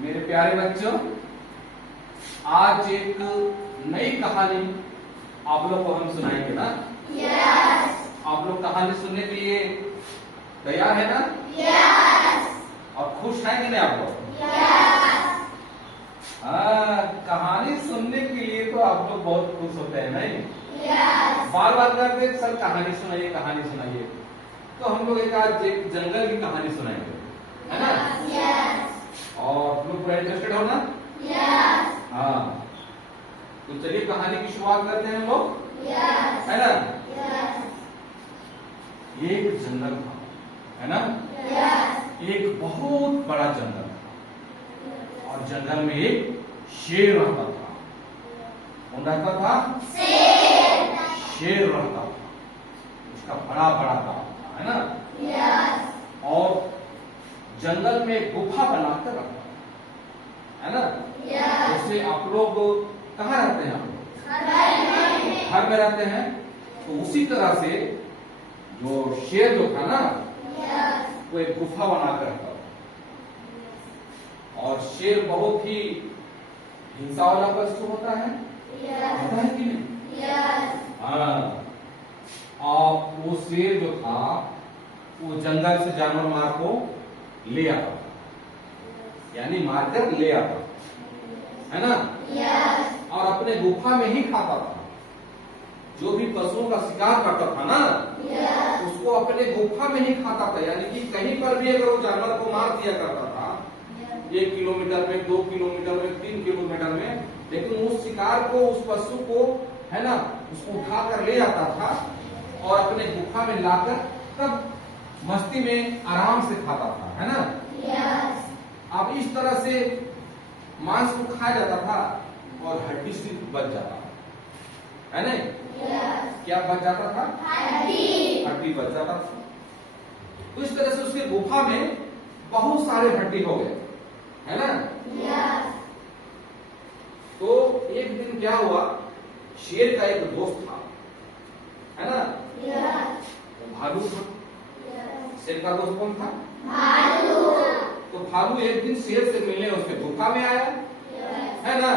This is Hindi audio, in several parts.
मेरे प्यारे बच्चों, आज एक नई कहानी आप लोग को हम सुनाएंगे ना। यस। आप लोग कहानी सुनने के लिए तैयार है ना? यस। और खुश हैं कि नहीं आप लोग? यस। कहानी सुनने के लिए तो आप लोग बहुत खुश होते हैं नहीं? यस। बार बार करते हैं सर कहानी सुनाइए कहानी सुनाइए, तो हम लोग आज एक जंगल की कहानी सुनाएंगे, है ना? यस। और तुम पूरा इंटरेस्टेड हो ना? यस। हाँ, तो चलिए कहानी की शुरुआत करते हैं हम लोग, यस। है ना? यस। एक जंगल था, है ना? यस। एक बहुत बड़ा जंगल था और जंगल में एक शेर रहता था। कौन रहता था? शेर रहता था। उसका बड़ा बड़ा गांव था, है ना? यस। और जंगल में गुफा बनाकर रखा, है ना? यस। जैसे आप लोग कहाँ रहते हैं? आप लोग घर में रहते हैं, तो उसी तरह से जो शेर जो था ना, वो एक गुफा बनाकर रखा था। और शेर बहुत ही हिंसा वाला पशु होता है, पता है कि नहीं? हाँ। और वो शेर जो था वो जंगल से जानवर मार को ले आता, यानी मारकर ले आता, है ना? और अपने गुफा में ही खाता था। जो भी पशुओं का शिकार करता था ना, उसको अपने गुफा में ही खाता था। यानी कि कहीं पर भी अगर वो जानवर को मार दिया करता था, 1 किलोमीटर में, 2 किलोमीटर में, 3 किलोमीटर में, लेकिन उस शिकार को, उस पशु को, है ना, उसको उठा कर ले आता था और अपने गुफा में लाकर तब मस्ती में आराम से खाता था, है ना? अब इस तरह से मांस को खाया जाता था और हड्डी सिर्फ बच जाता था, है ना? क्या बच जाता था? हड्डी बच जाता था। तो इस तरह से उसके गुफा में बहुत सारे हड्डी हो गए, है ना? तो एक दिन क्या हुआ, शेर का एक दोस्त था, है ना? भालू था। शेर का दोस्त कौन था? तो भालू एक दिन शेर से मिलने उसके गुफा में आया, है ना?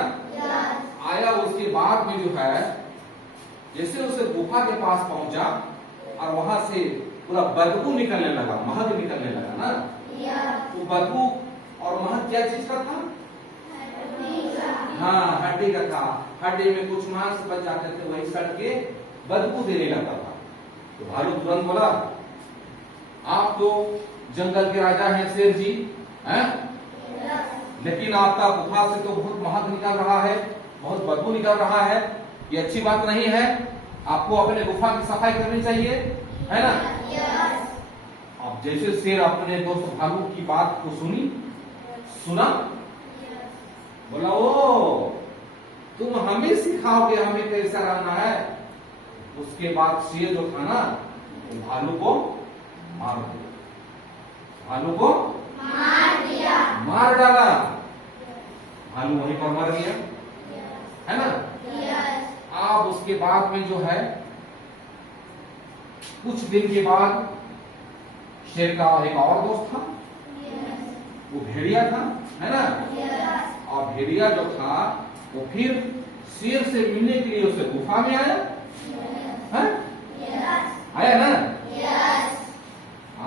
आया, उसके बाद में जो है, जैसे उसे गुफा के पास पहुंचा और वहां से पूरा बदबू निकलने लगा, महक निकलने लगा ना। वो बदबू और महक क्या चीज का था? हाँ, हड्डी का था। हड्डी में कुछ मांस बच जाते थे, वही सड़ के बदबू देने लगा था। तो भालू तुरंत बोला, आप तो जंगल के राजा हैं शेर जी, हैं? लेकिन आपका गुफा से तो बहुत महक निकल रहा है, बहुत बदबू निकल रहा है, ये अच्छी बात नहीं है। आपको अपने गुफा की सफाई करनी चाहिए, है ना? अब जैसे शेर अपने दोस्त भालू की बात को सुना, बोला, ओ तुम हमें सिखाओगे हमें कैसा रहना है। उसके बाद शेर जो था ना, वो भालू को मार दिया। भालू को मार डाला। भालू वहीं पर मर गया, है ना? अब उसके बाद में जो है, कुछ दिन के बाद शेर का एक और दोस्त था, वो भेड़िया था, है ना? और भेड़िया जो था वो फिर शेर से मिलने के लिए उसे गुफा में आया, है? आया ना?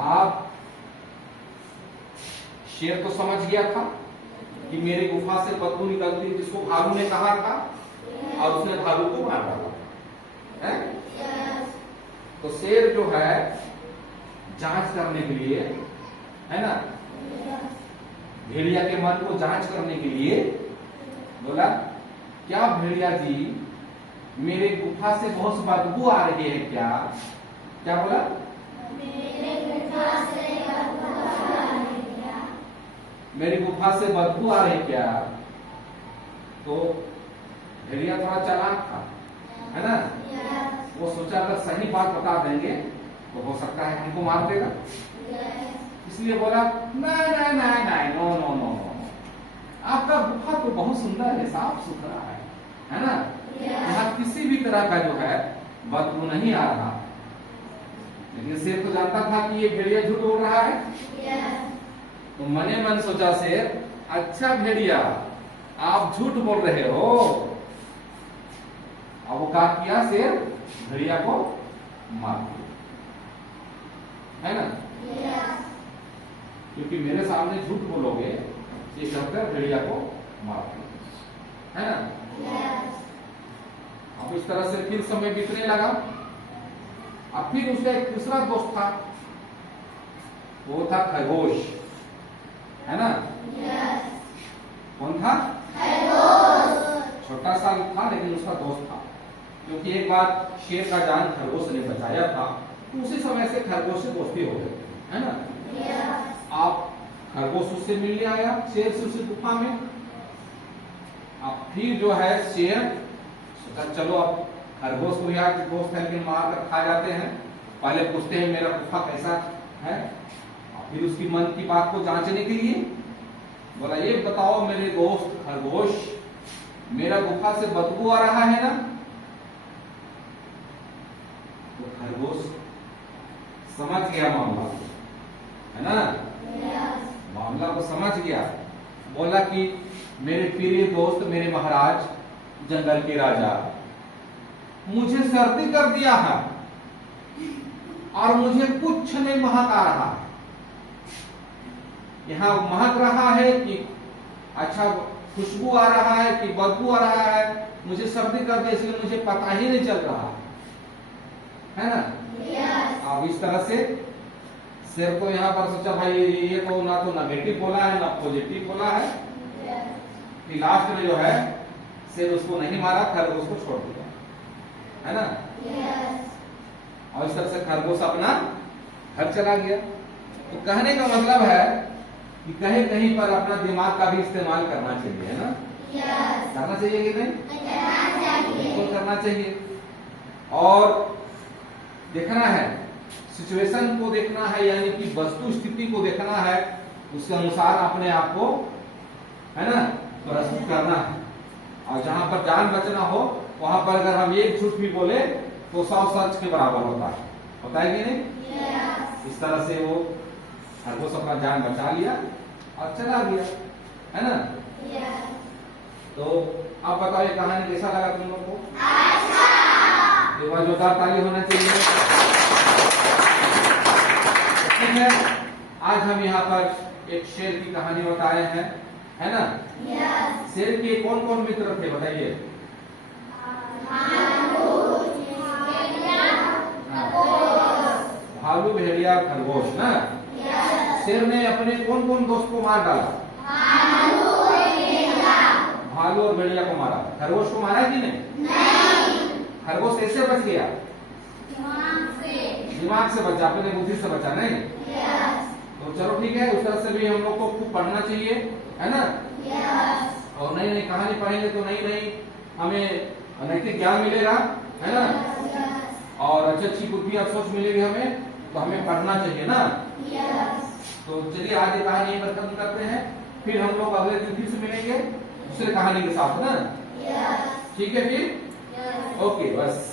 आप शेर तो समझ गया था कि मेरी गुफा से बदबू निकलती, जिसको भालू ने कहा था, और उसने भालू को मार डाला, है? तो शेर जो है जांच करने के लिए, है ना, भेड़िया के मन को जांच करने के लिए बोला, क्या भेड़िया जी, मेरे गुफा से बहुत बदबू आ रही है क्या? क्या बोला? मेरी गुफा से बदबू आ रही क्या? तो भेड़िया थोड़ा चालाक था, है ना? वो सोचा अगर सही बात बता देंगे तो हो सकता है हमको मार देगा, इसलिए बोला, नहीं, नो, आपका गुफा तो बहुत सुंदर है, साफ सुथरा है ना? यहाँ किसी भी तरह का जो है बदबू नहीं आ रहा। लेकिन शेर तो जानता था कि ये भेड़िया झूठ बोल रहा है, तो मने मन सोचा शेर, अच्छा भेड़िया, आप झूठ बोल रहे हो। अब वो क्या किया, शेर भेड़िया को मार दिया, है ना। क्योंकि मेरे सामने झूठ बोलोगे, ये कहकर भेड़िया को मार दिया, है ना। अब इस तरह से फिर समय बीतने लगा। अब फिर उसका एक दूसरा दोस्त था, वो था खरगोश, है ना। कौन था? छोटा सा था लेकिन उसका दोस्त था, क्योंकि एक बार शेर का जान खरगोश ने बचाया था, तो उसी समय से खरगोश से दोस्ती हो गई, है ना। आप खरगोश उससे मिलने आया, शेर से उसी गुफा में। अब फिर जो है शेर सोचा चलो अब खरगोश को यार दोस्त है कि मार कर खा जाते हैं, पहले पूछते हैं मेरा गुफा कैसा है। फिर उसकी मन की बात को जांचने के लिए बोला, ये बताओ मेरे दोस्त खरगोश, मेरा गुफा से बदबू आ रहा है ना। तो खरगोश समझ गया मामला, है ना, मामला को समझ गया। बोला कि मेरे प्रिय दोस्त, मेरे महाराज, जंगल के राजा, मुझे सर्दी कर दिया है और मुझे कुछ नहीं महक आ रहा। यहाँ महक रहा है कि अच्छा खुशबू आ रहा है कि बदबू आ रहा है, मुझे सर्दी कर दिया इसलिए मुझे पता ही नहीं चल रहा, है ना। अब इस तरह से शेर तो यहाँ पर सोचा भाई ये तो ना तो नेगेटिव बोला है ना पॉजिटिव बोला है, कि लास्ट में जो है शेर उसको नहीं मारा, खरगोश को छोड़ दिया, है ना। और इस तरह से खरगोश अपना घर चला गया। तो कहने का मतलब है कि कहीं कहीं पर अपना दिमाग का भी इस्तेमाल करना चाहिए, है ना। करना चाहिए कि नहीं? बिल्कुल करना चाहिए। और देखना है, सिचुएशन को देखना है, यानी कि वस्तु स्थिति को देखना है, उसके अनुसार अपने आप को, है ना, प्रस्तुत करना है। और जहां पर जान बचना हो वहां पर अगर हम एक झूठ भी बोले तो 100 सच के बराबर होता है कि नहीं। इस तरह से वो खरगोश अपना जान बचा लिया और चला गया, है ना। तो आप बताओ ये कहानी कैसा लगा तुम लोग को? एक बार जोरदार ताली होना चाहिए। ठीक है, आज हम यहाँ पर एक शेर की कहानी बताए हैं, है ना। शेर के कौन कौन मित्र थे बताइए? भालू, भेड़िया, खरगोश ना। शेर ने अपने कौन कौन दोस्त को मार डाला? भालू और भेड़िया को मारा। खरगोश को मारा कि नहीं? खरगोश कैसे बच गया? दिमाग से बचा, अपने बुद्धि से बचा, नहीं। तो चलो ठीक है, उस तरह से भी हम लोग को खूब पढ़ना चाहिए, है ना। और नई नई कहानी पढ़ेंगे तो नई नई हमें नैतिक ज्ञान मिलेगा, है ना। और अच्छी अच्छी बुद्धि और सोच मिलेगी हमें, तो हमें पढ़ना चाहिए ना। तो चलिए आज ये कहानी यहीं पर खत्म करते हैं, फिर हम लोग अगले दिन फिर से मिलेंगे दूसरे कहानी के साथ ना। ठीक है फिर, ओके बस।